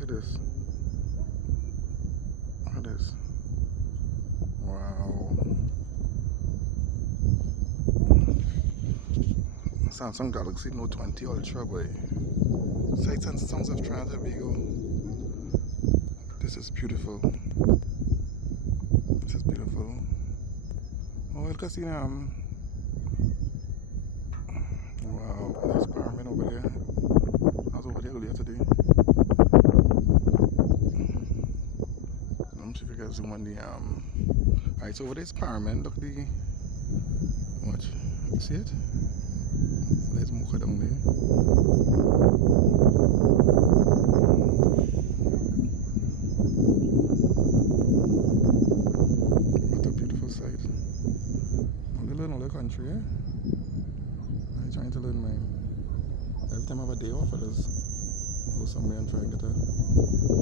Look at this. Look at this. Wow. Samsung Galaxy Note 20 Ultra, boy. Sights and sounds of Trinidad and Tobago. This is beautiful. This is beautiful. Oh, look at wow, there's Parliament over there. I was over there earlier today. Let me see if you guys zoom on the Alright, so over there's Parliament. Look at the watch. See it? There's Mocha down there. What a beautiful sight. Only learn all the country, eh? I'm trying to learn mine. Every time I have a day off, I just go somewhere and try and get a